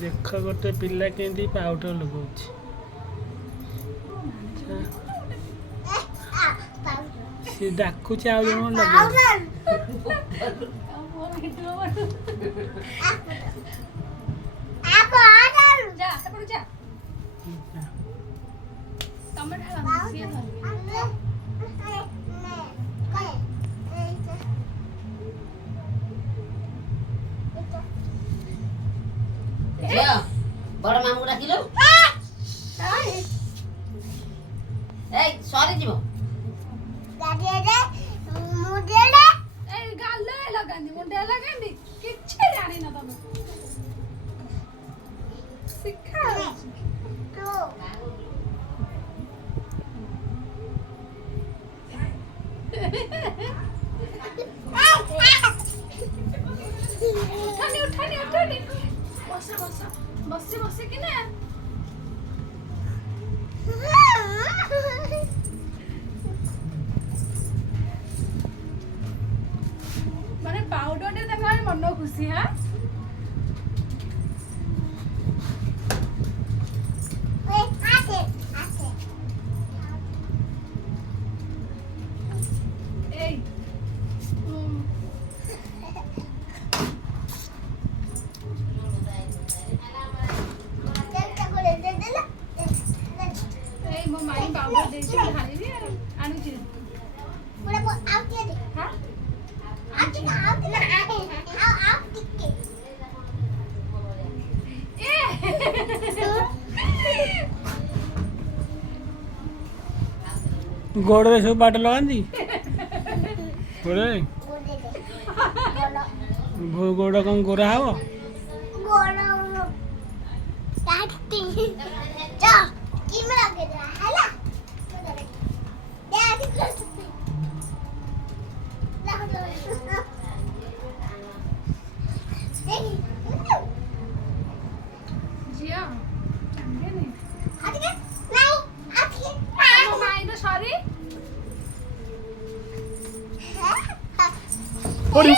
देख गोटे पिला केंदी पाउडर लगाउछ से डाकुछ आ जण बड़ मामू डाकिलो ए सॉरी जीवो दादी रे मुंडे रे ए गाल्ले लगांदी मुंडे लगांदी किछे जानी ना तमे सिखा तो उठानी बस कि ना माने पाउडर दे तमार मन खुशी हां पाउडर दे छी खाली भी आनु छी पूरा आउट दे हां आउट ना आउट टिके गोड़ रे सब बाट लगांदी गोड़े गोड़ कौन गोरा हवो गोरा काटती जा की में लगे जा हला जिया चंगे नहीं आके नहीं आके माई ना सॉरी पड़ी